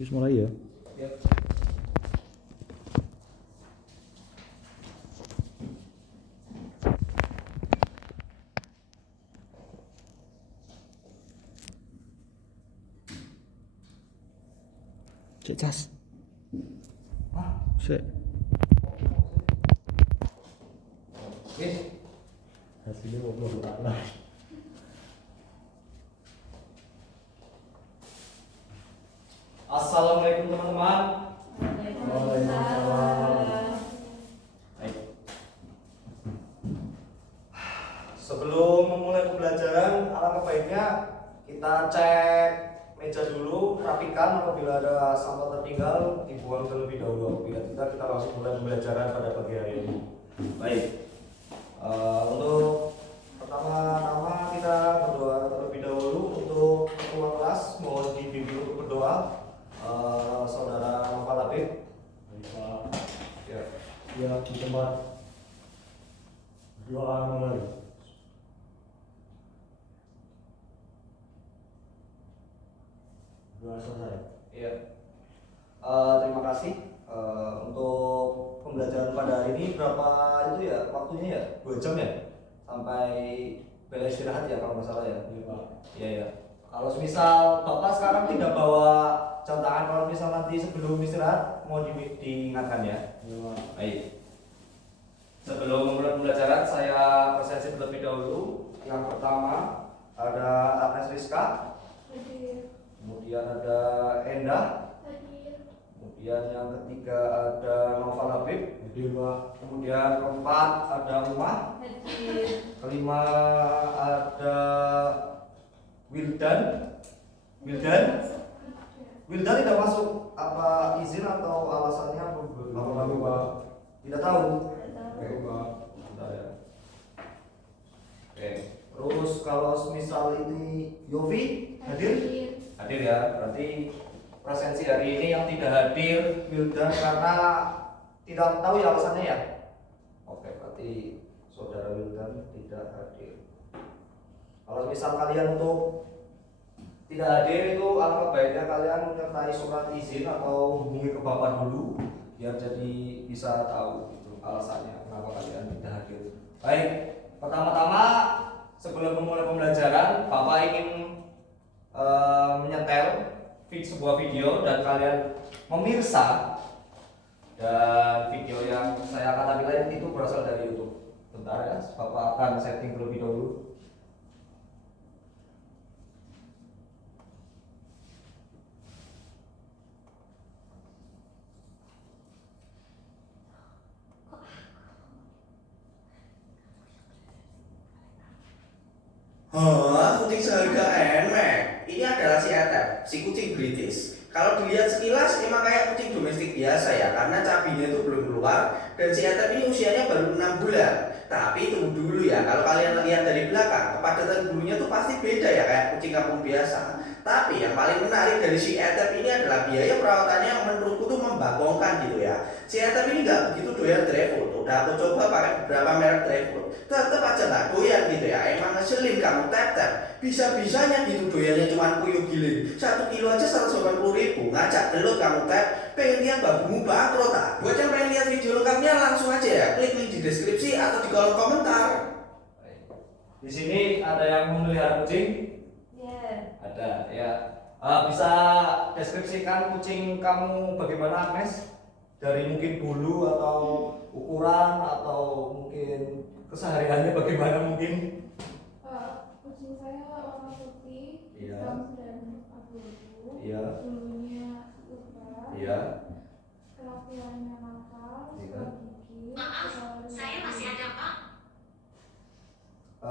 Wis mulai ya. Yap. Cek cas. Hah? Sik. Wis. Hasilnya ngobrol lah. Assalamualaikum teman-teman. Waalaikumsalam. Baik. Sebelum memulai pembelajaran, alangkah baiknya kita cek meja dulu, rapikan. Apabila ada sampah tertinggal, dibuang terlebih dahulu. Biar kita langsung mulai pembelajaran pada pagi hari ini. Baik. Untuk pertama-tama kita berdoa terlebih dahulu untuk ketua kelas. Mohon dibimbing untuk berdoa. Saudara Nova Labib. Ya. Ya, di tempat doa mulai. Doa selesai. Iya. Terima kasih untuk pembelajaran pada hari ini. Berapa itu ya waktunya ya? 2 jam ya? Sampai bel istirahat ya kalau nggak salah ya? Iya, Pak. Iya ya. Kalau misal Bapak sekarang tidak bawa jam tangan, kalau misal nanti sebelum istirahat mau diingatkan ya? Iya, Pak. Baik. Sebelum memulai pembelajaran saya presentasi terlebih dahulu. Yang pertama ada Agnes Rizka, kemudian ada Endah, kemudian yang ketiga ada Nova Labib, Hadir, Pak. kemudian keempat ada Umar, kelima ada Wildan. Wildan tidak masuk, apa izin atau alasannya apa? Tahu, Pak. Tidak tahu. Tahu, Pak. Bentar ya. Oke. Terus kalau misal ini Yofi hadir? Hadir ya. Berarti presensi hari ini yang tidak hadir Wildan karena tidak tahu ya alasannya ya. Oke, berarti saudara Wildan tidak hadir. Kalau misal kalian untuk tidak hadir itu alangkah baiknya kalian menyertai surat izin atau hubungi ke Bapak dulu biar jadi bisa tahu gitu, alasannya kenapa kalian tidak hadir. Baik, pertama-tama sebelum memulai pembelajaran, Bapak ingin menyetel sebuah video dan kalian memirsa, dan video yang saya akan tampilkan itu berasal dari YouTube. Bentar ya, Bapak akan setting terlebih dahulu. Kucing seharga emek. Ini adalah si Etep, si kucing British. Kalau dilihat sekilas emang kayak kucing domestik biasa ya, karena cabinya itu belum keluar dan si Etep ini usianya baru 6 bulan. Tapi tunggu dulu ya, kalau kalian lihat dari belakang, kepadatan bulunya tuh pasti beda ya kayak kucing kampung biasa. Tapi yang paling menarik dari si Etep ini adalah biaya perawatannya yang menurutku tuh membagongkan gitu ya. Si Etep ini nggak begitu doyan dry food. Udah aku coba pakai beberapa merek dry food, tetep aja nggak doyan gitu ya. Emang ngeselin kamu Tep. Bisa-bisanya gitu doyannya cuma puyuh giling 1 kilo aja 180.000. Ngajak gelut kamu Tep. Pengen lihat babumu bangkrut tak? Buat yang pengen lihat video lengkapnya langsung aja ya, klik link di deskripsi atau di kolom komentar. Di sini ada yang memelihara kucing? Ya. Ada ya. Bisa deskripsikan kucing kamu bagaimana, Agnes? Dari mungkin bulu atau ukuran atau mungkin kesehariannya bagaimana mungkin? Kucing saya warna putih, Iya. hitam dan abu-abu. Iya. Bulunya lebat. Iya. Kelakuannya nakal, Iya. suka gigit. Saya masih ada, Pak.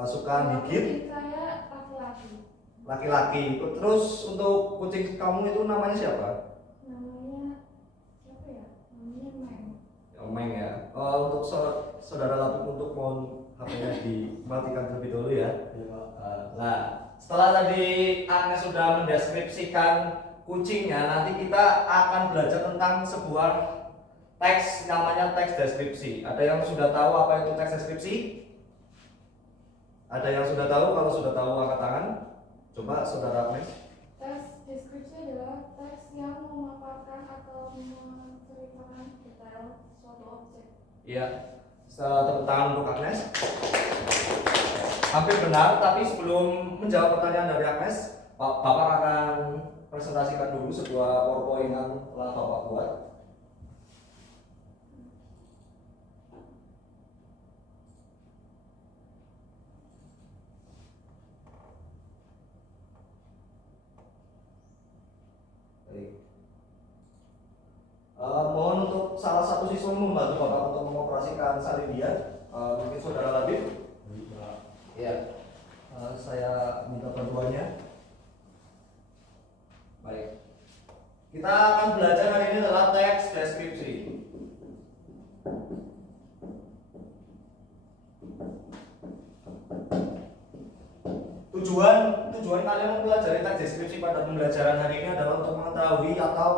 Suka gigit Kucing saya laki-laki. laki-laki. Terus untuk kucing kamu itu namanya siapa? Namanya siapa ya? Namanya Meng. Omeng ya. Untuk saudara Lapuk untuk mohon HP-nya dimatikan terlebih dahulu ya. Iya, Pak. Nah, setelah tadi Agnes sudah mendeskripsikan kucingnya, nanti kita akan belajar tentang sebuah teks namanya teks deskripsi. Ada yang sudah tahu apa itu teks deskripsi? Ada yang sudah tahu? Kalau sudah tahu angkat tangan. Coba saudara Agnes. Tes deskripsi adalah teks yang memaparkan atau menceritakan detail suatu objek. Iya. Tepuk tangan untuk Agnes. Hampir benar, tapi sebelum menjawab pertanyaan dari Agnes, Bapak akan presentasikan dulu sebuah PowerPoint yang telah Bapak buat. Mohon untuk salah satu siswa membantu Bapak untuk mengoperasikan salin dia. Mungkin Saudara Labib. Ya, saya minta bantuannya. Baik. Kita akan belajar hari ini adalah teks deskripsi. Tujuan kalian mempelajari teks deskripsi pada pembelajaran hari ini adalah untuk mengetahui atau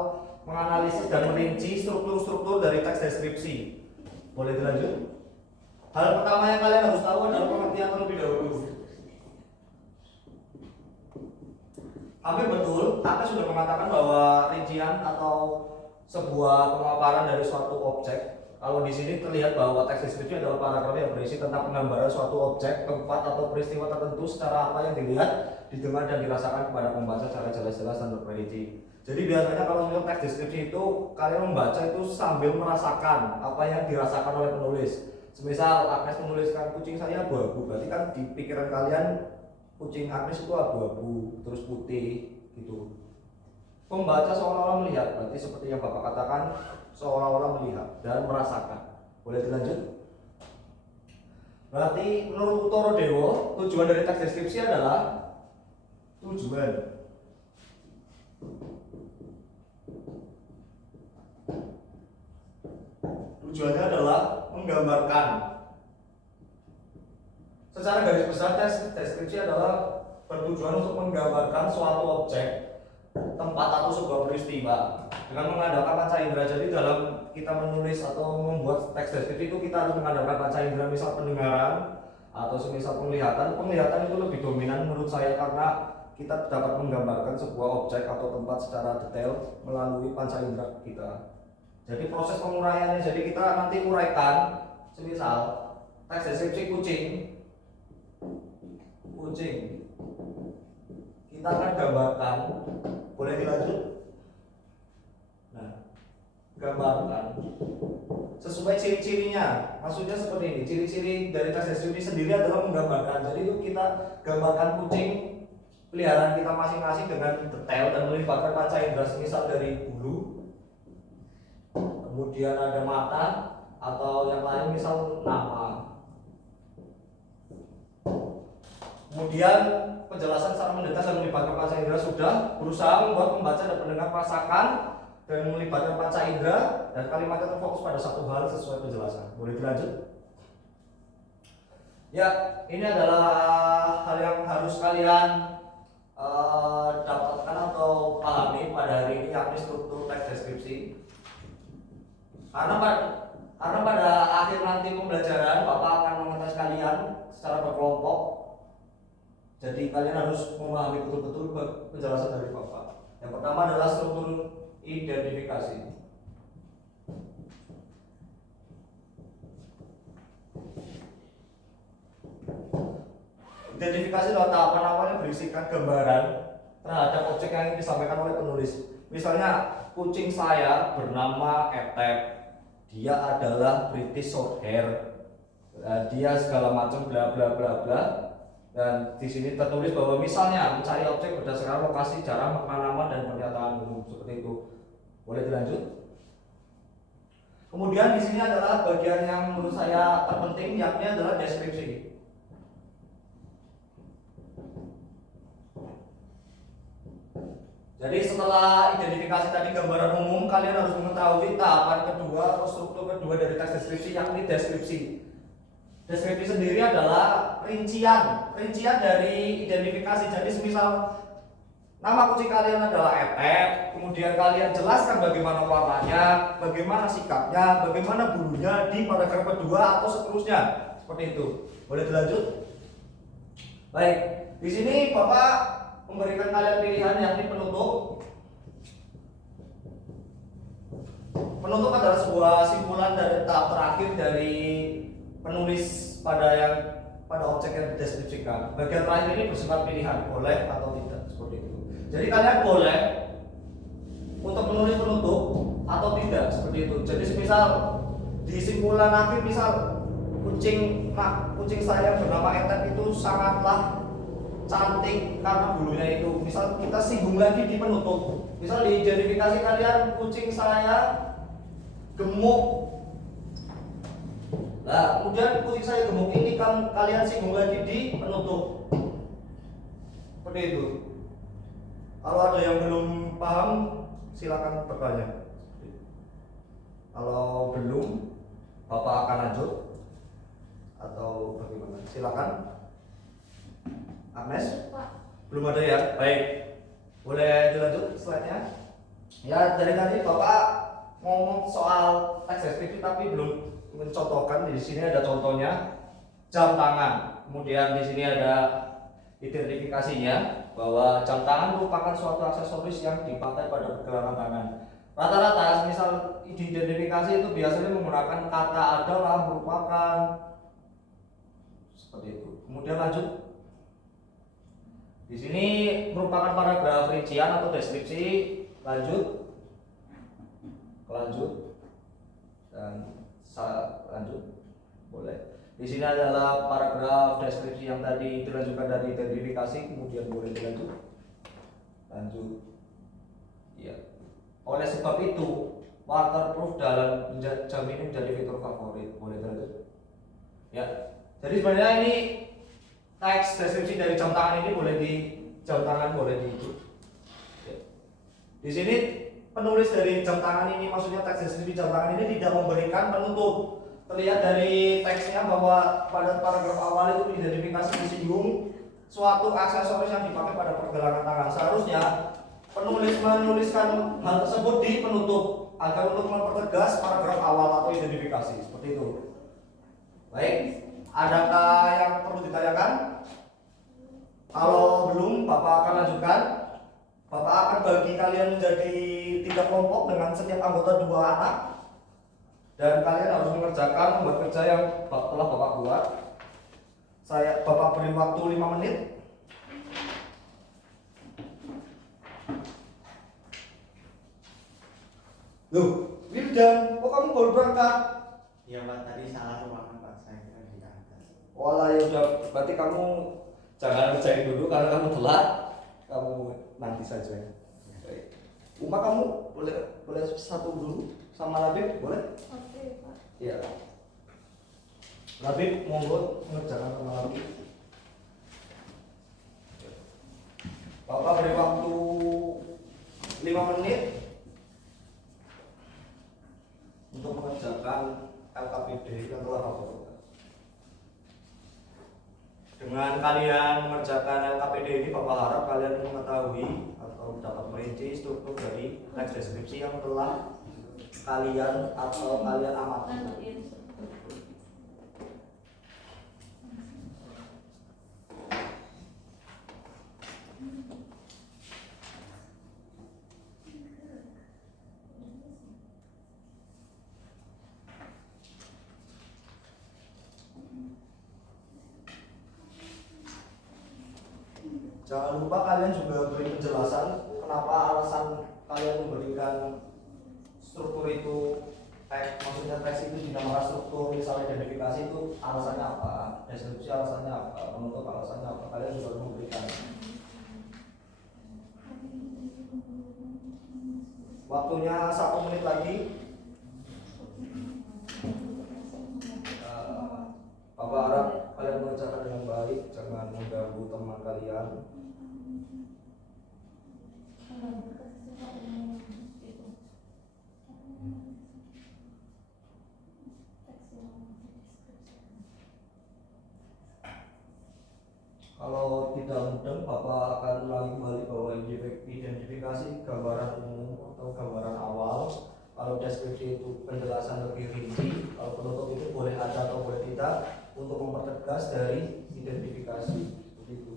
menganalisis dan merinci struktur-struktur dari teks deskripsi. Boleh dilanjut? Hal pertama yang kalian harus tahu adalah pengertian terlebih dahulu. Hampir betul, Anda sudah mengatakan bahwa rincian atau sebuah pemaparan dari suatu objek. Kalau di sini terlihat bahwa teks deskripsi adalah paragraf yang berisi tentang penggambaran suatu objek, tempat atau peristiwa tertentu secara apa yang dilihat, didengar dan dirasakan kepada pembaca secara jelas-jelas dan terperinci. Jadi biasanya kalau untuk teks deskripsi itu kalian membaca itu sambil merasakan apa yang dirasakan oleh penulis. Semisal Agnes menuliskan kucing saya abu-abu, berarti kan di pikiran kalian kucing Agnes itu abu-abu terus putih gitu. Pembaca seolah-olah melihat, berarti seperti yang Bapak katakan seolah-olah melihat dan merasakan. Boleh dilanjut? Berarti menurut Utoro Dewo, tujuan dari teks deskripsi adalah tujuannya adalah menggambarkan. Secara garis besar teks deskripsi adalah bertujuan untuk menggambarkan suatu objek, tempat atau sebuah peristiwa dengan mengandalkan panca indera. Jadi dalam kita menulis atau membuat teks deskripsi itu kita harus mengandalkan panca indera, misal pendengaran atau semisal penglihatan. Penglihatan itu lebih dominan menurut saya karena kita dapat menggambarkan sebuah objek atau tempat secara detail melalui panca indera kita. Jadi proses penguraiannya, jadi kita nanti uraikan semisal teks deskripsi kucing. Kita akan gambarkan. Boleh dilanjut? Nah, gambarkan sesuai ciri-cirinya. Maksudnya seperti ini. Ciri-ciri dari teks deskripsi sendiri adalah menggambarkan. Jadi itu kita gambarkan kucing peliharaan kita masing-masing dengan detail dan melibatkan panca indera, semisal dari bulu, kemudian ada mata atau yang lain misal nama. Kemudian penjelasan secara mendetail dan melibatkan panca indera sudah berusaha membuat pembaca dan pendengar merasakan dan melibatkan panca indera dan kalimatnya terfokus pada satu hal sesuai penjelasan. Boleh dilanjut? Ya, ini adalah hal yang harus kalian dapatkan atau pahami pada hari ini, yakni struktur teks deskripsi. Karena pada akhir nanti pembelajaran Bapak akan mengetes kalian secara berkelompok. Jadi kalian harus memahami betul-betul penjelasan dari Bapak. Yang pertama adalah struktur identifikasi. Identifikasi adalah tahapan awal yang berisikan gambaran terhadap objek yang ingin disampaikan oleh penulis. Misalnya, kucing saya bernama Etep. Dia adalah British Shorthair. Dia segala macam bla bla bla bla. Dan di sini tertulis bahwa misalnya mencari objek berdasarkan lokasi, jarak, makna nama dan pernyataan umum seperti itu. Boleh dilanjut? Kemudian di sini adalah bagian yang menurut saya terpenting, yakni adalah deskripsi. Jadi setelah identifikasi tadi gambaran umum, kalian harus mengetahui tahapan kedua atau struktur kedua dari teks deskripsi, yakni deskripsi. Deskripsi sendiri adalah rincian dari identifikasi. Jadi semisal nama kucing kalian adalah Etep, kemudian kalian jelaskan bagaimana warnanya, bagaimana sikapnya, bagaimana bulunya di paragraf kedua atau seterusnya. Seperti itu. Boleh dilanjut? Baik, di sini Bapak memberikan kalian pilihan yakni penutup. Penutup adalah sebuah simpulan dari tahap terakhir dari penulis pada objek yang dideskripsikan. Bagian terakhir ini bersifat pilihan, boleh atau tidak, seperti itu. Jadi kalian boleh untuk menulis penutup atau tidak, seperti itu. Jadi misal di simpulan akhir, misal kucing saya bernama Etep itu sangatlah cantik karena bulunya itu. Misal kita singgung lagi di penutup. Misal diidentifikasi kalian kucing saya gemuk. Nah, kemudian kucing saya gemuk ini kalian singgung lagi di penutup. Seperti itu. Kalau ada yang belum paham, silakan bertanya. Kalau belum, Bapak akan lanjut atau bagaimana? Silakan. Agnes? Belum ada ya? Baik. Boleh dilanjut slide-nya? Ya, dari tadi Bapak ngomong soal teks deskripsi tapi belum mencontohkan. Di sini ada contohnya jam tangan. Kemudian di sini ada identifikasinya bahwa jam tangan merupakan suatu aksesoris yang dipakai pada pergelangan tangan. Rata-rata misal identifikasi itu biasanya menggunakan kata adalah, merupakan, seperti itu. Kemudian lanjut. Di sini merupakan paragraf rincian atau deskripsi. Lanjut. Dan lanjut. Boleh. Di sini adalah paragraf deskripsi yang tadi dilanjutkan dari identifikasi, kemudian boleh dilanjut. Lanjut. Iya. Oleh sebab itu, waterproof dalam jam ini menjadi fitur favorit. Boleh dilanjut. Ya. Jadi sebenarnya ini teks deskripsi dari jam tangan ini boleh ya. Di sini penulis dari jam tangan ini, maksudnya teks deskripsi jam tangan ini tidak memberikan penutup. Terlihat dari teksnya bahwa pada paragraf awal itu identifikasi disinggung suatu aksesoris yang dipakai pada pergelangan tangan. Seharusnya penulis menuliskan hal tersebut di penutup agar untuk mempertegas paragraf awal atau identifikasi, seperti itu. Baik, adakah yang perlu ditanyakan? Kalau belum, Bapak akan lanjutkan. Bapak akan bagi kalian menjadi 3 kelompok dengan setiap anggota 2 anak. Dan kalian harus mengerjakan buat kerja yang telah Bapak buat. Bapak beri waktu 5 menit. Loh, Wildan, kok kamu baru berangkat? Ya Pak, tadi salah ruangan Pak, saya kira di atas. Walah, ya udah, berarti kamu jangan ngerjain dulu karena kamu telat. Kamu nanti saja. Baik. Uma, kamu boleh satu dulu sama Labib, boleh? Oke, Pak. Iya. Labib, monggo mengerjakan sama Labib. Bapak beri waktu 5 menit untuk mengerjakan LKPD yang telah Bapak buat. Dengan kalian mengerjakan LKPD ini, Bapak harap kalian mengetahui atau dapat merinci struktur dari teks deskripsi yang telah kalian amati. Jangan lupa kalian juga beri penjelasan kenapa alasan kalian memberikan struktur itu, maksudnya teks itu dinamakan struktur, misalnya identifikasi itu alasannya apa, deskripsi alasannya apa, penutup alasannya apa, kalian juga harus memberikan. Waktunya 1 menit lagi. Bapak harap kalian mengerjakan dengan baik, jangan mengganggu teman kalian. Kalau tidak mudah, Bapak akan ulangi kembali bahwa identifikasi gambaran umum atau gambaran awal. Kalau deskripsi itu penjelasan lebih rinci, kalau penutup itu boleh ada atau boleh tidak untuk mempertegas dari identifikasi, seperti itu.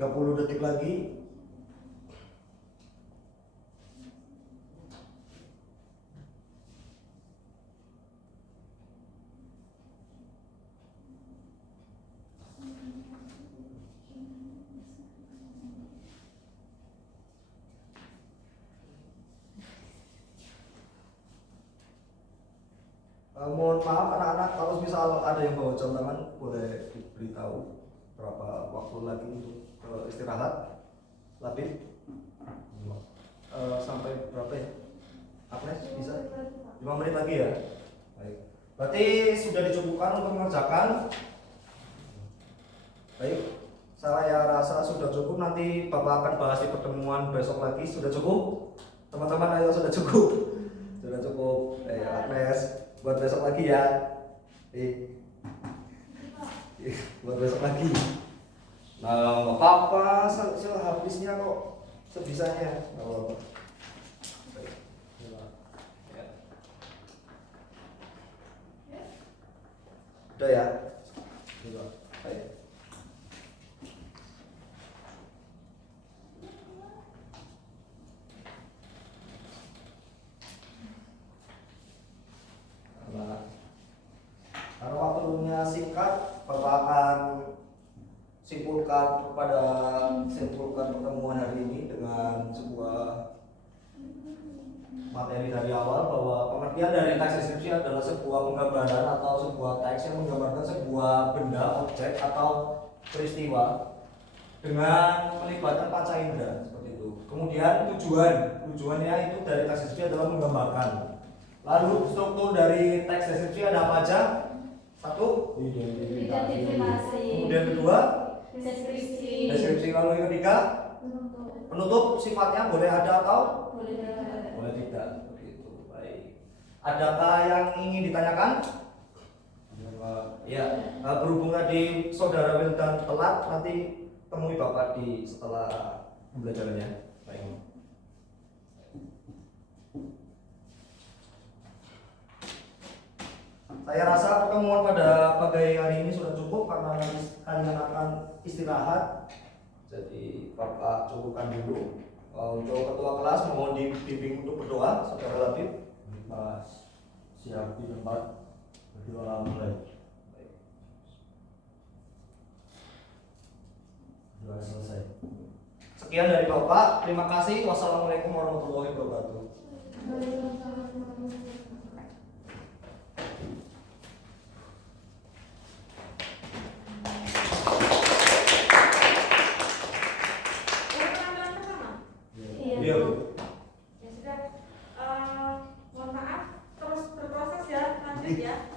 30 detik lagi. Mohon maaf anak-anak, kalau misal ada yang bawa jam tangan boleh diberitahu berapa waktu lagi untuk istirahat. Labib sampai berapa ya? Agnes bisa? 5 menit lagi ya? Baik. Berarti sudah dicukupkan untuk mengerjakan. Baik, saya rasa sudah cukup. Nanti Bapak akan bahas di pertemuan besok lagi. Sudah cukup? Teman-teman ayo, sudah cukup? Sudah cukup. Agnes, buat besok lagi ya. Buat besok lagi. Nah, nggak apa-apa, sehabisnya kok, sebisanya, nggak apa-apa. Ya. Udah ya? Baik. Nah, karena waktunya singkat, Bapak akan simpulkan pertemuan hari ini dengan sebuah materi dari awal, bahwa pengertian dari teks deskripsi adalah sebuah penggambaran atau sebuah teks yang menggambarkan sebuah benda, objek atau peristiwa dengan melibatkan panca indera seperti itu. Kemudian tujuannya itu dari teks deskripsi adalah menggambarkan. Lalu struktur dari teks deskripsi ada apa aja? Satu, Identifikasi. kemudian kedua, Deskripsi. lalu yang ketiga, penutup. Sifatnya boleh ada atau Boleh tidak, begitu. Baik. Adakah yang ingin ditanyakan? Ya, berhubung tadi saudara Wildan telat, nanti temui Bapak di setelah pembelajarannya. Baik. Saya rasa pertemuan pada pagi hari ini sudah cukup karena kalian akan istirahat. Jadi Bapak cukupkan dulu. Untuk ketua kelas mohon dibimbing untuk berdoa, saudara Labib. Mas, siap di tempat, berdoa mulai. Doa selesai. Sekian dari Bapak. Terima kasih. Wassalamualaikum warahmatullahi wabarakatuh. Iya, Bu. Ya sudah, mohon maaf, terus berproses ya, lanjut ya.